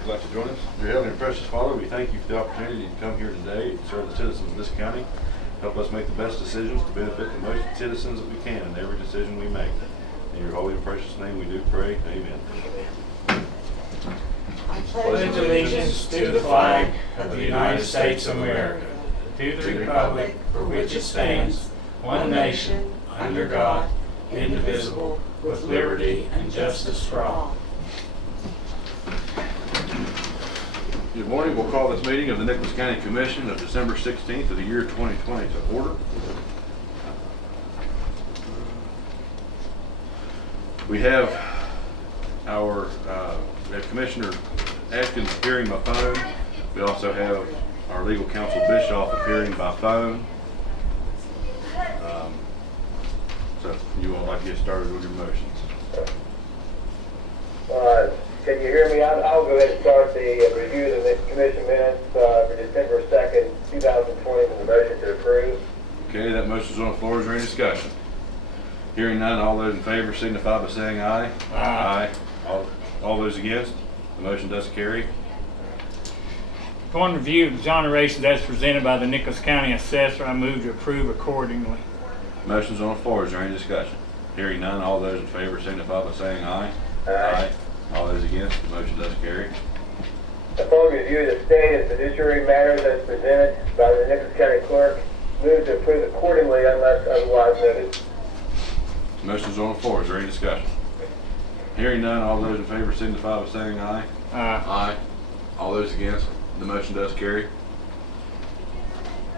If you'd like to join us. Dear Heavenly and Precious Father, we thank you for the opportunity to come here today and serve the citizens of this county. Help us make the best decisions to benefit the most citizens that we can in every decision we make. In your holy and precious name we do pray. Amen. I pledge allegiance to the flag of the United States of America, to the republic for which it stands, one nation, under God, indivisible, with liberty and justice for all. Good morning. We'll call this meeting of the Nicholas County Commission of December 16th of the year 2020 to order. We have Commissioner Atkins appearing by phone. We also have our legal counsel Bischoff appearing by phone. So you all like to get started with your motions. Can you hear me? I'll go ahead and start the review of the commission minutes for December 2nd, 2020 with a motion to approve. Okay, that motion's on the floor. Is there any discussion? Hearing none, all those in favor signify by saying aye. Aye. All those against? The motion does carry. Upon review of exonerations as presented by the Nicholas County Assessor, I move to approve accordingly. Motion's on the floor. Is there any discussion? Hearing none, all those in favor signify by saying aye. Aye. All those against? The motion does carry. Upon review of the state and fiduciary matters as presented by the Nicholas County Clerk, move to approve accordingly unless otherwise noted. Motion's on the floor. Is there any discussion? Hearing none, all those in favor signify by saying aye. Aye. All those against? The motion does carry.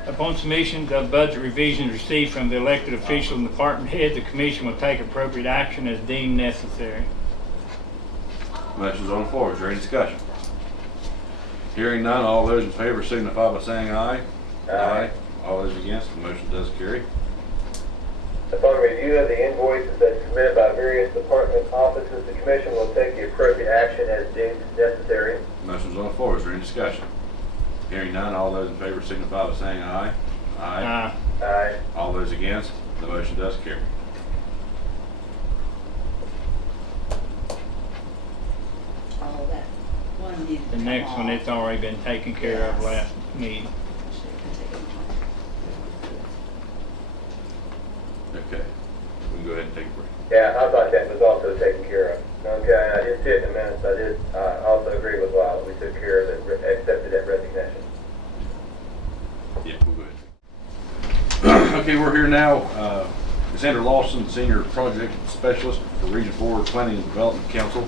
Upon submission of budget revisions received from the elected officials and department heads, the commission will take appropriate action as deemed necessary. Motion's on the floor. Is there any discussion? Hearing none, all those in favor signify by saying aye. Aye. All those against? The motion does carry. Upon review of the invoices as submitted by various department offices, the commission will take the appropriate action as deemed necessary. Motion's on the floor. Is there any discussion? Hearing none, all those in favor signify by saying aye. Aye. Aye. All those against? The motion does carry. All that one needed The to next come one, off. it's already been taken care of last meeting. Okay. We can go ahead and take a break. Yeah, I thought that was also taken care of. Okay, I did see it in the minutes. I did also agree with Lyle. We took care of it, accepted that resignation. Yeah, we'll go ahead. Okay, we're here now. Sandra Lawson, Senior Project Specialist for Region 4 Planning and Development Council,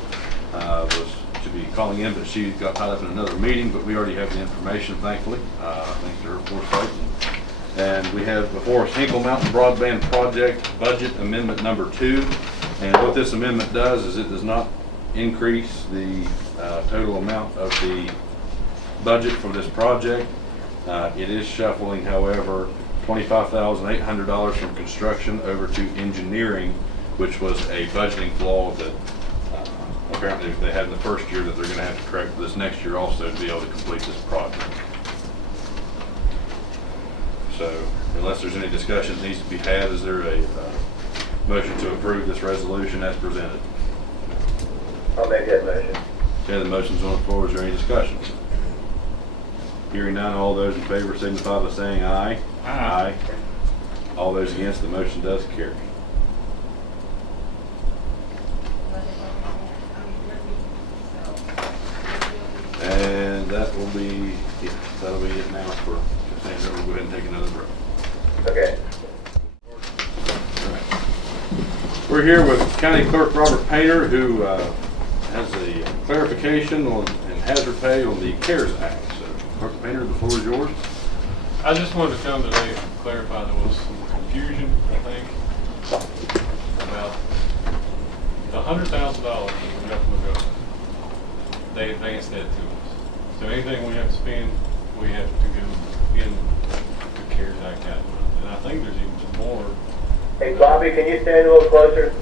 was to be calling in, but she got tied up in another meeting, but we already have the information, thankfully, thanks to her foresight. And we have before us Hinkle Mountain Broadband Project Budget Amendment Number 2. And what this amendment does is it does not increase the total amount of the budget for this project. It is shuffling, however, $25,800 from construction over to engineering, which was a budgeting flaw that apparently they had in the first year that they're going to have to correct this next year also to be able to complete this project. So, unless there's any discussion that needs to be had, is there a motion to approve this resolution as presented? I'll make that motion. Okay, the motion's on the floor. Is there any discussion? Hearing none, all those in favor signify by saying aye. Aye. All those against, the motion does carry. And that will be, yeah, that'll be it now for Cassandra. We'll go ahead and take another break. Okay. We're here with County Clerk Robert Painter, who has a clarification on and hazard pay on the CARES Act. So, Clerk Painter, the floor is yours. I just wanted to come today and clarify there was some confusion, I think, about the $100,000 that we got from the government. They advanced that to us. So anything we have to spend, we have to go in the CARES Act guidelines. And I think there's even some more. Hey, Bobby, can you stand a little closer?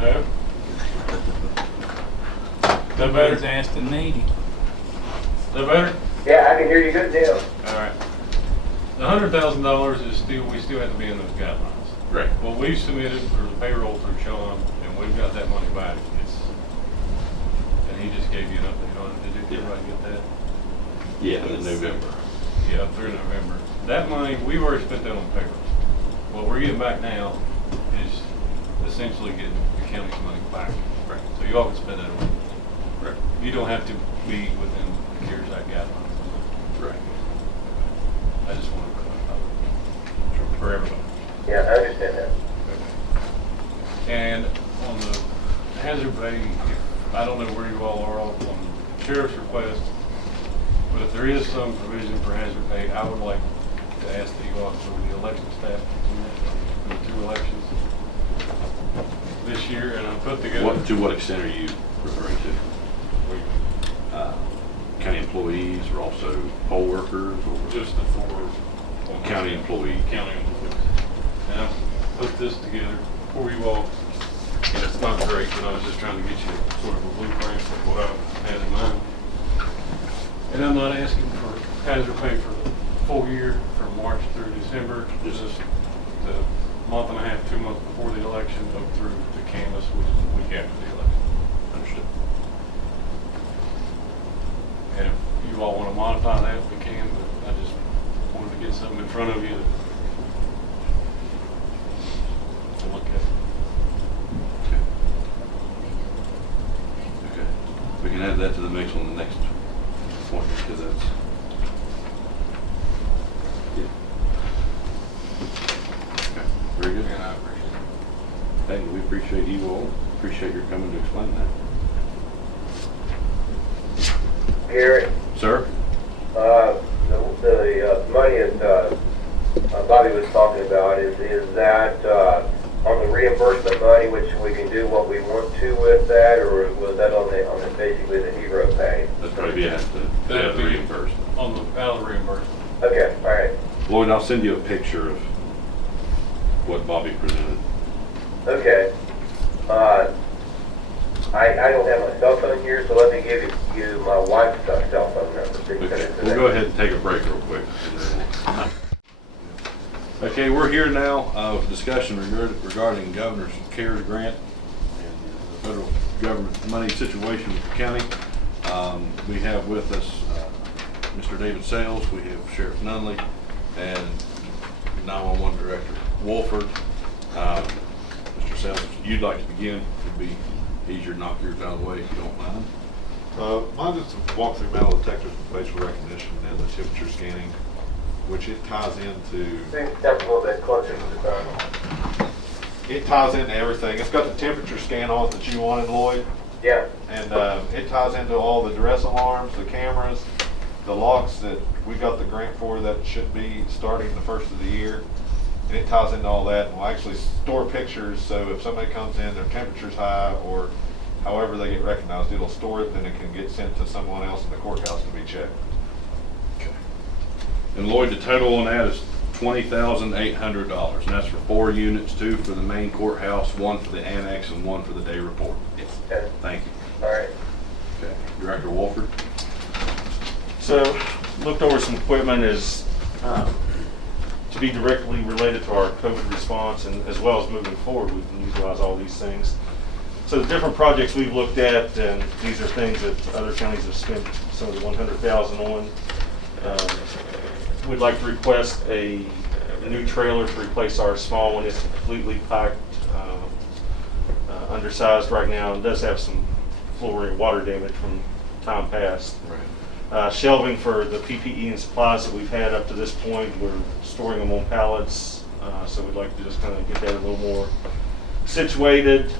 No? That Nobody's better? asked in meeting. That better? Yeah, I can hear you good deal. All right. The $100,000 is still, we still have to be in those guidelines. Right. Well, we've submitted for the payroll through Sean, and we've got that money back. And he just gave you an update on it. Did you? Yeah. Everybody get that? Yeah, in November. Yeah, through November. That money, we've already spent that on papers. What we're getting back now is essentially getting the county's money back. Right. So you all can spend that on. Right. You don't have to be within the CARES Act guidelines. Right. I just want to clarify for everybody. Yeah, I understand that. And on the hazard pay, I don't know where you all are on the sheriff's request, but if there is some provision for hazard pay, I would like to ask that you all include the election staff in the 2 elections this year, and I put together. To what extent are you referring to? County employees or also poll workers or Just the 4 county employees? County employees. And I put this together for you all, and it's not great, but I was just trying to get you sort of a blueprint of what I had in mind. And I'm not asking for hazard pay for the full year from March through December, just the month and a half, 2 months before the election up through the canvass, which is the week after the election. Understood. And if you all want to modify that, we can, but I just wanted to get something in front of you to look at. Okay. Okay. We can add that to the mix on the next point because that's, yeah. Okay, very good. And I appreciate it. Hey, we appreciate you all. Appreciate your coming to explain that. Gary, Sir? the money that Bobby was talking about, is that on the reimbursement money, which we can do what we want to with that, or was that on the basically the hero pay? That's probably be after That'd the be reimbursement. on the out of the reimbursement. Okay, all right. Lloyd, I'll send you a picture of what Bobby presented. Okay. I don't have my cell phone here, so let me give you my wife's cell phone number. Okay, we'll go ahead and take a break real quick. Okay, we're here now with a discussion regarding Governor's CARES grant and the federal government money situation with the county. We have with us Mr. David Sales, we have Sheriff Nunley, and 911 Director Wolford. Mr. Sales, if you'd like to begin, it'd be easier to knock yours out of the way if you don't mind. Mine is to walk through metal detectors for facial recognition and the temperature scanning, which it ties into. Step a little bit closer to the phone. It ties into everything. It's got the temperature scan on it that you wanted, Lloyd, Yeah. and it ties into all the duress alarms, the cameras, the locks that we got the grant for that should be starting the first of the year. And it ties into all that, and we'll actually store pictures, so if somebody comes in, their temperature's high, or however they get recognized, it'll store it, then it can get sent to someone else in the courthouse to be checked. Okay. And Lloyd, the total on that is $20,800, and that's for 4 units, 2 for the main courthouse, 1 for the annex, and 1 for the day report. Yes. Okay. Thank you. All right. Okay. Director Wolford? So, looked over some equipment is to be directly related to our COVID response, and as well as moving forward, we can utilize all these things. So the different projects we've looked at, and these are things that other counties have spent some of the $100,000 on. We'd like to request a new trailer to replace our small one. It's completely packed, undersized right now, and does have some flooring water damage from time past. Right. Shelving for the PPE and supplies that we've had up to this point. We're storing them on pallets, so we'd like to just kind of get that a little more situated.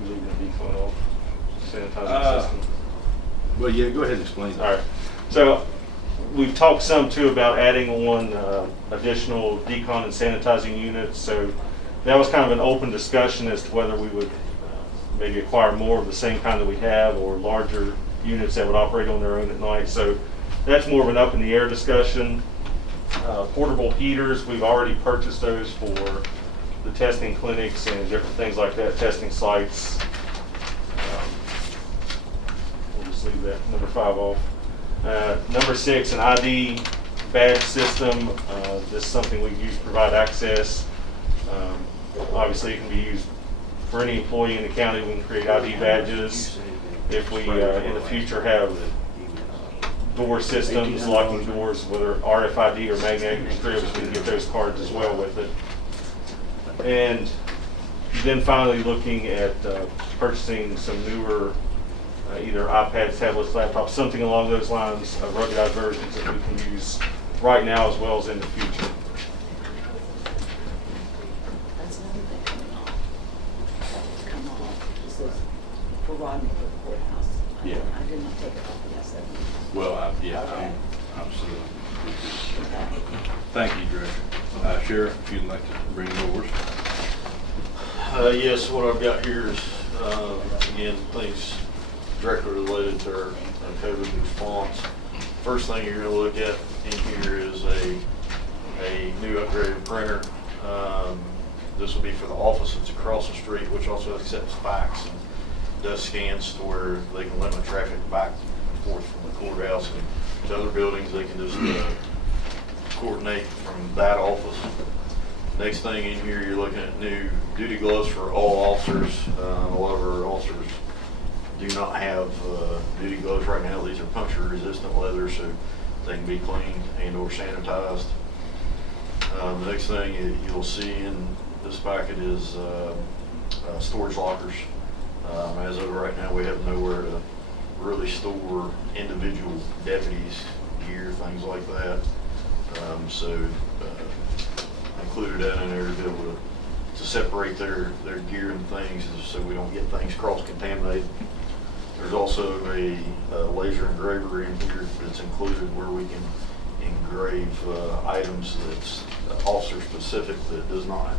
Leaving the default off, sanitizing system. Well, yeah, go ahead and explain that. All right. So we've talked some too about adding on additional decon and sanitizing units. So that was kind of an open discussion as to whether we would maybe acquire more of the same kind that we have, or larger units that would operate on their own at night. So that's more of an up in the air discussion. Portable heaters, we've already purchased those for the testing clinics and different things like that, testing sites. We'll just leave that number 5 off. Number 6, an ID badge system. This is something we use to provide access. Obviously, it can be used for any employee in the county. We can create ID badges. if we, in the future have door systems, locking doors, whether RFID or magnetic strips, we can get those cards as well with it. And then finally looking at purchasing some newer either iPads, tablets, laptops, something along those lines, ruggedized versions that we can use right now as well as in the future. That's another thing coming on. Come on, this is for Rodney for the courthouse. Yeah. I did not take it off the S7. Well, yeah, Okay. I'm still. Okay. Thank you, Director. Sheriff, if you'd like to bring yours. Yes, what I've got here is, again, things directly related to our COVID response. First thing you're going to look at in here is a new upgraded printer. This will be for the office that's across the street, which also accepts fax and does scans to where they can limit traffic back and forth from the courthouse and to other buildings. They can just coordinate from that office. Next thing in here, you're looking at new duty gloves for all officers. A lot of our officers do not have duty gloves right now. These are puncture resistant leather, so they can be cleaned and or sanitized. The next thing you'll see in this packet is storage lockers. As of right now, we have nowhere to really store individual deputies' gear, things like that. So included that in there to be able to separate their gear and things so we don't get things cross-contaminated. There's also a laser engraver in here that's included where we can engrave items that's officer specific that does not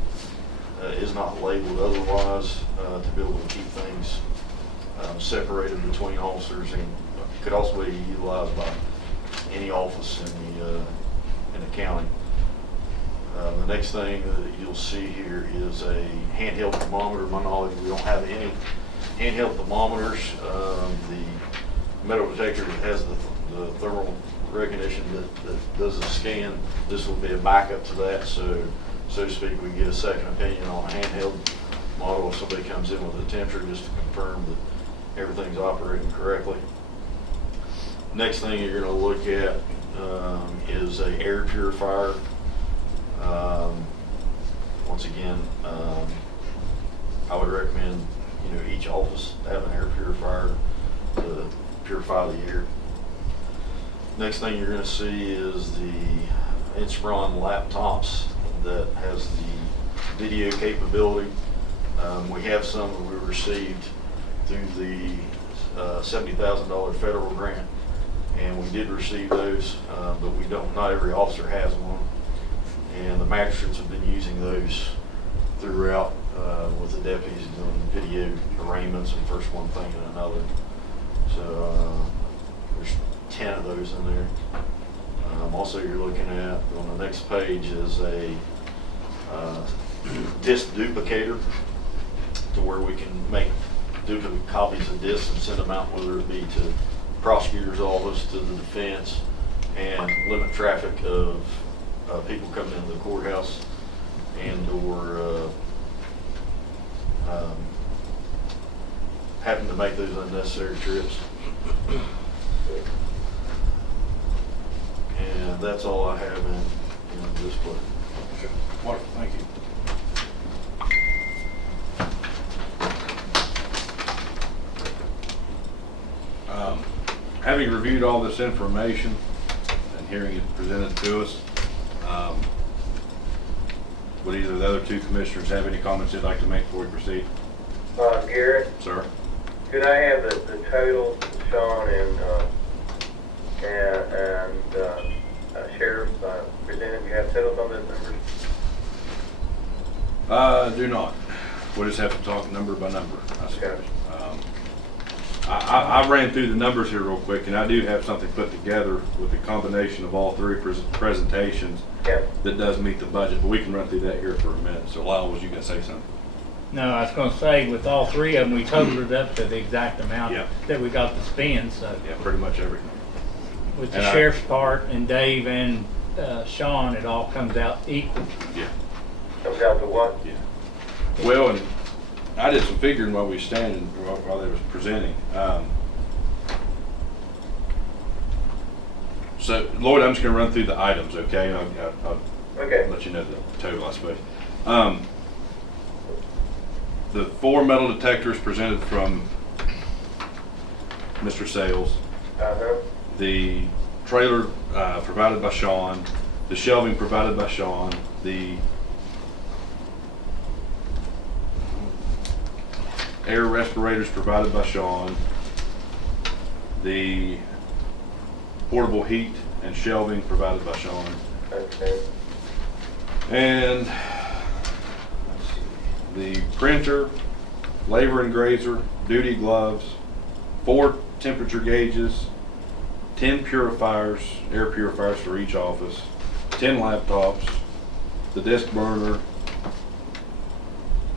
is not labeled otherwise to be able to keep things separated between officers, and could also be utilized by any office in the county. The next thing that you'll see here is a handheld thermometer. To my knowledge, we don't have any handheld thermometers. The metal detector has the thermal recognition that does a scan. This will be a backup to that, so to speak, we get a second opinion on a handheld model if somebody comes in with a temperature, just to confirm that everything's operating correctly. Next thing you're going to look at is a air purifier. Once again, I would recommend each office have an air purifier to purify the air. Next thing you're going to see is the Inspiron Laptops that has the video capability. We have some that we received through the $70,000 federal grant, and we did receive those, but we don't. Not every officer has one. And the magistrates have been using those throughout with the deputies doing video arraignments and first one thing and another. So there's 10 of those in there. Also, you're looking at on the next page is a disc duplicator, to where we can make duplicate copies of discs and send them out, whether it be to the prosecutor's office, to the defense, and limit traffic of people coming into the courthouse and or having to make those unnecessary trips. And that's all I have in this book. Wonderful, thank you. Having reviewed all this information and hearing it presented to us, would either of the other two commissioners have any comments they'd like to make before we proceed? Garrett, Sir? could I have the totals, Sean and Sheriff presented? You have totals on those numbers? Do not. We'll just have to talk number by number, I suppose. Okay. I ran through the numbers here real quick, and I do have something put together with a combination of all three presentations Yeah. that does meet the budget, but we can run through that here for a minute. So Lyle, was you gonna say something? No, I was gonna say, with all three of them, we totaled it up to the exact amount Yeah. that we got to spend, so. Yeah, pretty much everything. With the And sheriff's part and Dave and Sean, it all comes out equal. Yeah, Comes out to what? yeah. Well, and I did some figuring while we were standing, while they was presenting. So Lloyd, I'm just gonna run through the items, okay? I'll Okay. let you know the total, I suppose. The 4 metal detectors presented from Mr. Sales, Uh-huh. the trailer provided by Sean, the shelving provided by Sean, the air respirators provided by Sean, the portable heat and shelving provided by Sean, Okay. and let's see, the printer, labor engrazer, duty gloves, 4 temperature gauges, 10 purifiers, air purifiers for each office, 10 laptops, the disk burner,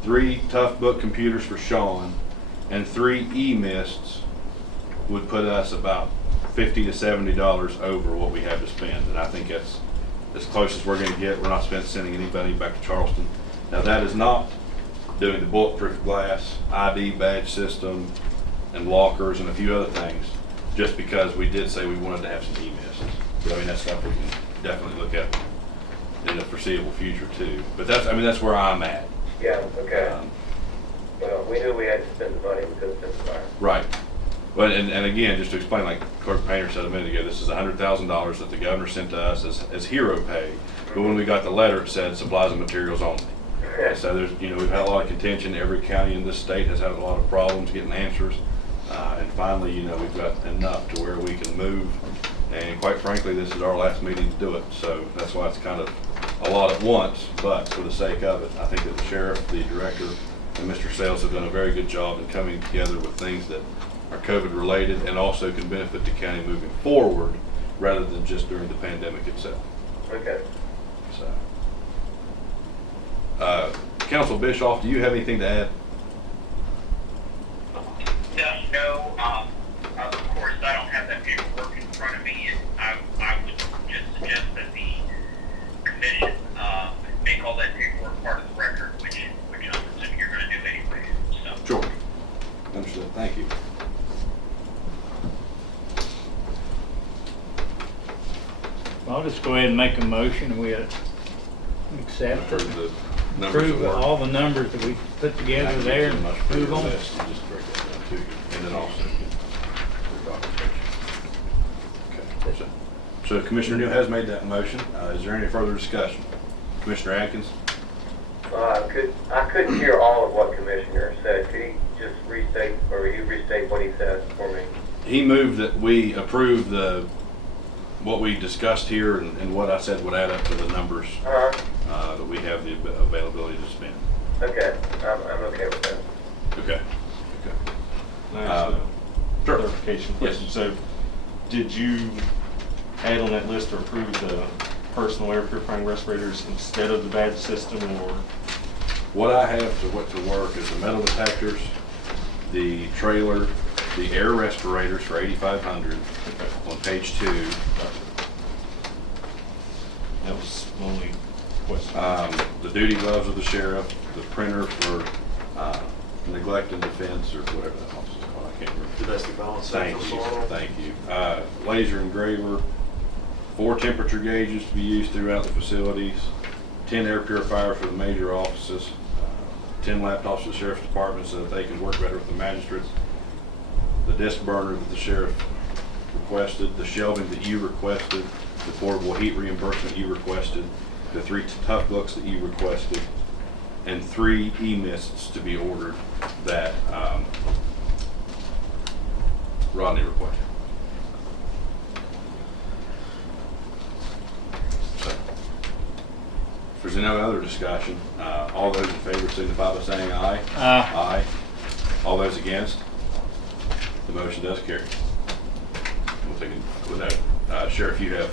3 Toughbook computers for Sean, and 3 e-mists would put us about $50 to $70 over what we have to spend. And I think that's as close as we're going to get. We're not sending anybody back to Charleston. Now that is not doing the bulletproof glass, ID badge system, and lockers and a few other things, just because we did say we wanted to have some e-mists. But I mean, that's stuff we can definitely look at in the foreseeable future too. But that's where I'm at. Yeah, okay. Well, we knew we had to spend the money, we couldn't spend the money. Right. But, and again, just to explain, like Clerk Painter said a minute ago, this is $100,000 that the governor sent to us as hero pay. But when we got the letter, it said supplies and materials only. And so there's, we've had a lot of contention. Every county in this state has had a lot of problems getting answers. And finally, we've got enough to where we can move. And quite frankly, this is our last meeting to do it. So that's why it's kind of a lot at once. But for the sake of it, I think that the sheriff, the director, and Mr. Sales have done a very good job in coming together with things that are COVID related and also can benefit the county moving forward rather than just during the pandemic itself. Okay. So, Council Bischoff, do you have anything to add? No, of course, I don't have that paperwork in front of me, and I would just suggest that the commission make all that paperwork part of the record, which I'm assuming you're going to do anyway. So. Sure. Understood. Thank you. I'll just go ahead and make a motion, and we accept Approve the numbers approve of work. all the numbers that we put together there and move on. Just break that down to you, and then also get your documentation. Okay. So Commissioner Neal has made that motion. Is there any further discussion? Commissioner Atkins? I couldn't hear all of what Commissioner said. Could he just restate, or you restate what he said for me? He moved that we approve what we discussed here and what I said would add up to the numbers that we have the availability to spend. Okay, I'm okay with that. Okay. Can I ask a Sure. clarification question? Yes. So, did you add on that list or approve the personal air purifying respirators instead of the badge system, or? What I have to work is the metal detectors, the trailer, the air respirators for 8,500 on page 2. That was my only question. The duty gloves of the sheriff, the printer for neglect and defense, or whatever that office is called, I can't remember. Domestic violence. Thank you. Laser engraver, 4 temperature gauges to be used throughout the facilities, 10 air purifiers for the major offices, 10 laptops for the sheriff's department so that they can work better with the magistrates, the disk burner that the sheriff requested, the shelving that you requested, the portable heat reimbursement you requested, the 3 tough books that you requested, and 3 e-mists to be ordered that Rodney requested. So, if there's no other discussion, all those in favor signify by saying aye. Aye. All those against? The motion does carry. We'll take it with that. Sheriff, you have,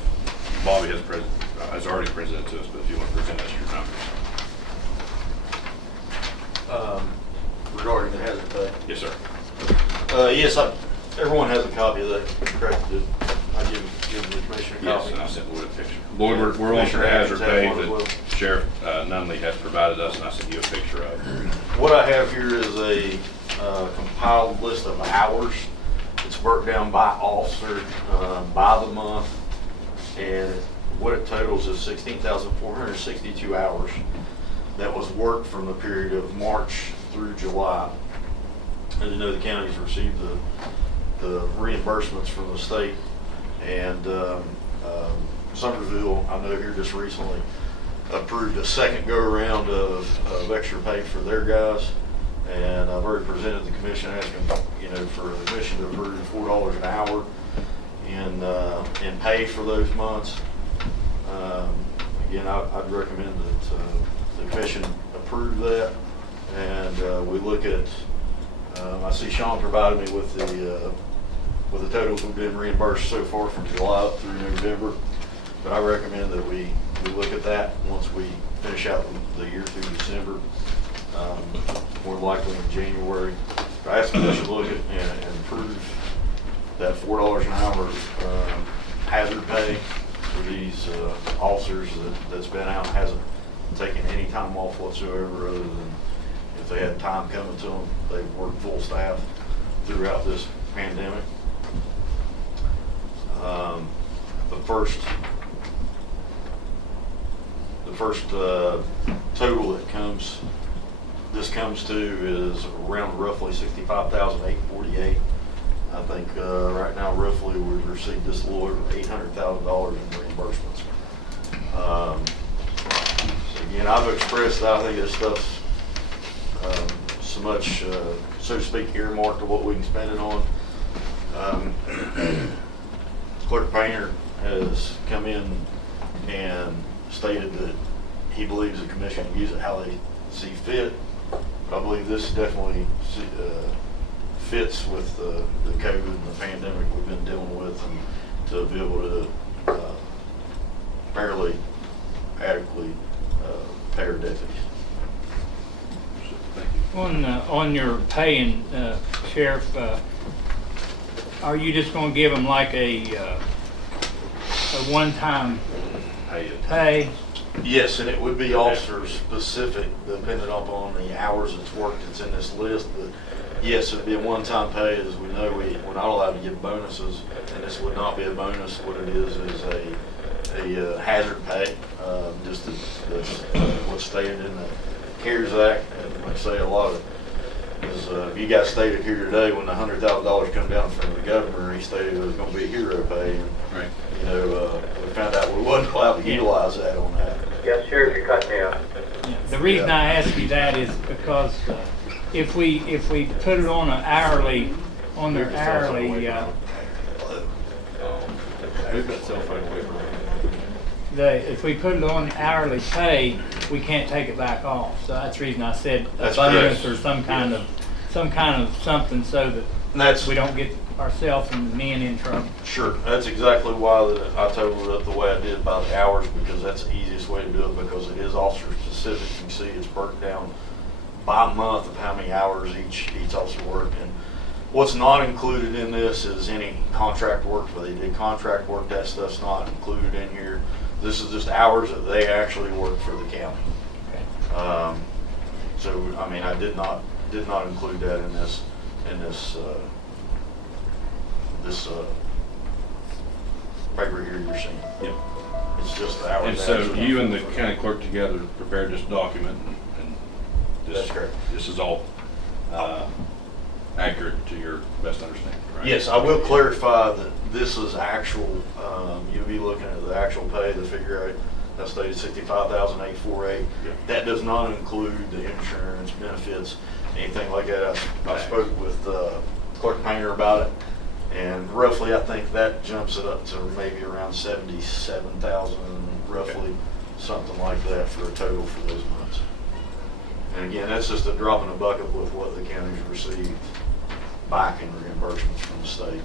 Bobby has already presented to us, but if you want to present us your numbers. Regarding the hazard pay. Yes, sir. Yes, everyone has a copy of that, correct? I give give the commissioner a Yes, copy? and I sent Lloyd a picture. Lloyd, we're on for hazard pay that Sheriff Nunley has provided us, and I sent you a picture of. What I have here is a compiled list of hours. It's broke down by officer, by the month, and what it totals is 16,462 hours that was worked from the period of March through July. As you know, the counties received the reimbursements from the state, and Summersville, I know here just recently, approved a second go-around of extra pay for their guys. And I've already presented the commission asking, for the commission to approve $4 an hour in pay for those months. Again, I'd recommend that the commission approve that, and we look at. I see Sean provided me with the totals we've been reimbursed so far from July up through November, but I recommend that we look at that once we finish out the year through December. More likely in January. I asked them to look at and approve that $4 an hour hazard pay for these officers that's been out and hasn't taken any time off whatsoever, other than if they had time coming to them. They've worked full staff throughout this pandemic. The first total that this comes to is around roughly $65,848. I think right now roughly we've received just a little over $800,000 in reimbursements. So again, I've expressed that I think this stuff's so much, so to speak, earmarked to what we can spend it on. Clerk Painter has come in and stated that he believes the commission can use it how they see fit. I believe this definitely fits with the COVID and the pandemic we've been dealing with, and to be able to fairly adequately pay our deputies. Thank you. On your pay, and Sheriff, are you just going to give them like a one-time pay? Yes, and it would be officer specific, depending upon the hours it's worked. It's in this list, but yes, it'd be a one-time pay. As we know, we're not allowed to give bonuses, and this would not be a bonus. What it is a hazard pay, just that's what's stated in the CARES Act. And like I say, a lot of you guys stated here today, when the $100,000 come down from the governor, he stated it was going to be a hero pay. And, right. We found out we wasn't allowed to utilize that on that. Yes, Sheriff, you're cutting out. The reason I ask you that is because if we put it on an hourly, on their hourly, Move that cell phone away from me. if we put it on hourly pay, we can't take it back off. So that's the reason I said a That's bonus correct. or some kind of something, so that And that's we don't get ourselves and the men in trouble. Sure, that's exactly why I totaled it up the way I did by the hours, because that's the easiest way to do it, because it is officer specific. You can see it's broken down by month of how many hours each officer worked. And what's not included in this is any contract work. Where they did contract work, that stuff's not included in here. This is just hours that they actually work for the county. Okay. So I mean, I did not include that in this paper here you're seeing. Yep. It's just the hours. And so you and the county clerk together prepared this document, and this, That's correct. This is all accurate to your best understanding, right? Yes, I will clarify that this is actual, you'll be looking at the actual pay, the figure that stated $65,848. Yep. That does not include the insurance, benefits, anything like that. I spoke with Clerk Painter about it, and roughly I think that jumps it up to maybe around 77,000, roughly, something like that for a total for those months. And again, that's just a drop in the bucket with what the counties received back in reimbursements from the state.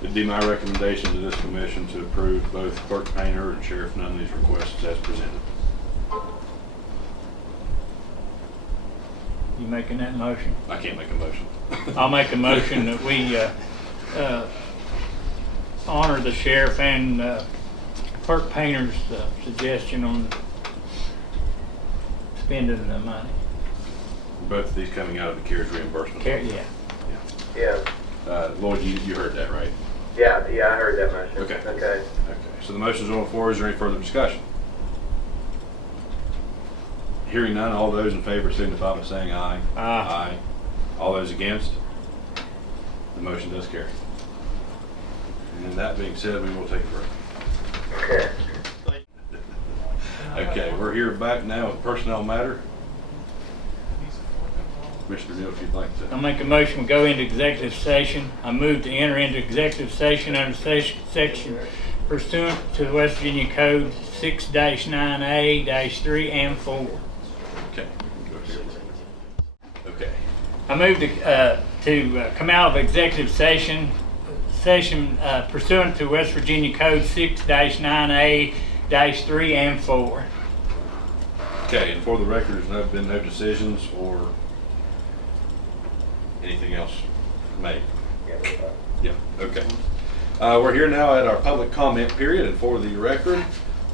It'd be my recommendation to this commission to approve both Clerk Painter and Sheriff Nunley's requests as presented. You making that motion? I can't make a motion. I'll make a motion that we honor the sheriff and clerk painter's suggestion on spending the money. Both of these coming out of the CARES reimbursement. Yeah. Yeah, Lloyd, you heard that, right? yeah, I heard that motion. Okay. Okay. Okay, so the motion's on the floor. Is there any further discussion? Hearing none, all those in favor signify by saying aye. Aye. All those against? The motion does carry. And that being said, we will take a break. Okay. Okay, we're here back now with personnel matter. Mr. Neal, if you'd like I'll to. make a motion, we go into executive session. I move to enter into executive session under section pursuant to the West Virginia Code 6-9A-3 and 4. Okay. Go here. Okay. I move to come out of executive session pursuant to West Virginia Code 6-9A-3 and 4. Okay, and for the record, there's been no decisions or anything else made. Yeah, okay. We're here now at our public comment period, and for the record,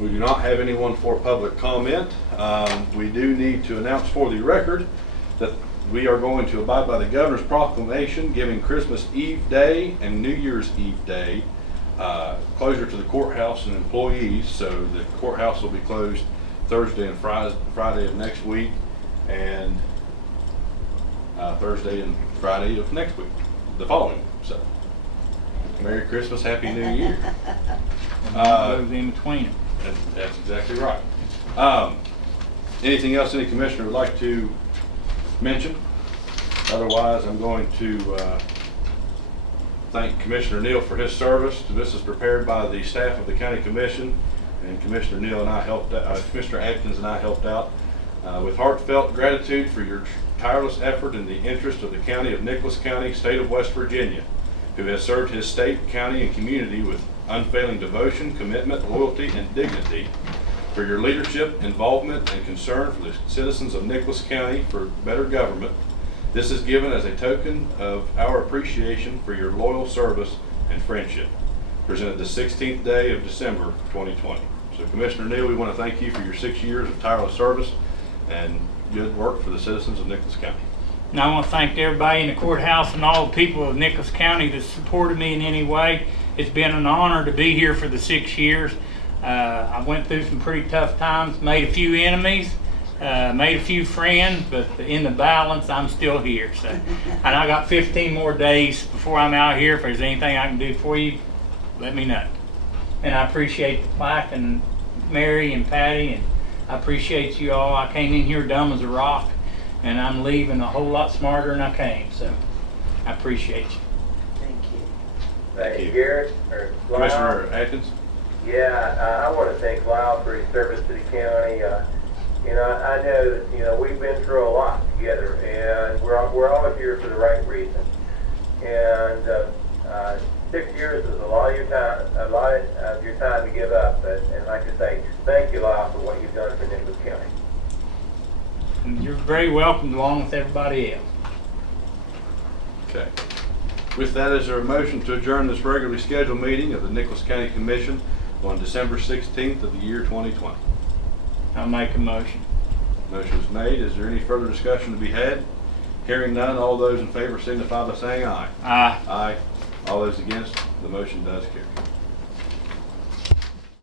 we do not have anyone for public comment. We do need to announce for the record that we are going to abide by the governor's proclamation giving Christmas Eve Day and New Year's Eve Day closure to the courthouse and employees. So the courthouse will be closed Thursday and Friday of next week, and Thursday and Friday of next week, the following. So Merry Christmas, Happy New Year. Goes in between them. And that's exactly right. Anything else any commissioner would like to mention? Otherwise, I'm going to thank Commissioner Neal for his service. This is prepared by the staff of the County Commission, and Commissioner Neal and I helped Commissioner Atkins and I helped out with heartfelt gratitude for your tireless effort in the interest of the County of Nicholas County, State of West Virginia, who has served his state, county, and community with unfailing devotion, commitment, loyalty, and dignity. For your leadership, involvement, and concern for the citizens of Nicholas County for better government. This is given as a token of our appreciation for your loyal service and friendship. Presented the 16th day of December 2020. So Commissioner Neal, we want to thank you for your 6 years of tireless service and good work for the citizens of Nicholas County. And I want to thank everybody in the courthouse and all the people of Nicholas County that supported me in any way. It's been an honor to be here for the 6 years. I went through some pretty tough times, made a few enemies, made a few friends, but in the balance, I'm still here. So, and I got 15 more days before I'm out here. If there's anything I can do for you, let me know. And I appreciate the plaque and Mary and Patty, and I appreciate you all. I came in here dumb as a rock, and I'm leaving a whole lot smarter than I came. So, I appreciate you. Thank you. Thank you, Garrett, or Lyle. Commissioner Atkins? Yeah, I want to thank Lyle for his service to the county. I know that, we've been through a lot together, and we're all here for the right reason. And 6 years is a lot of your time to give up. And like I say, thank you, Lyle, for what you've done for Nicholas County. And you're very welcome along with everybody else. Okay. With that, is there a motion to adjourn this regularly scheduled meeting of the Nicholas County Commission on December 16th of the year 2020? I'll make a motion. Motion is made. Is there any further discussion to be had? Hearing none, all those in favor signify by saying aye. Aye. Aye. All those against, the motion does carry.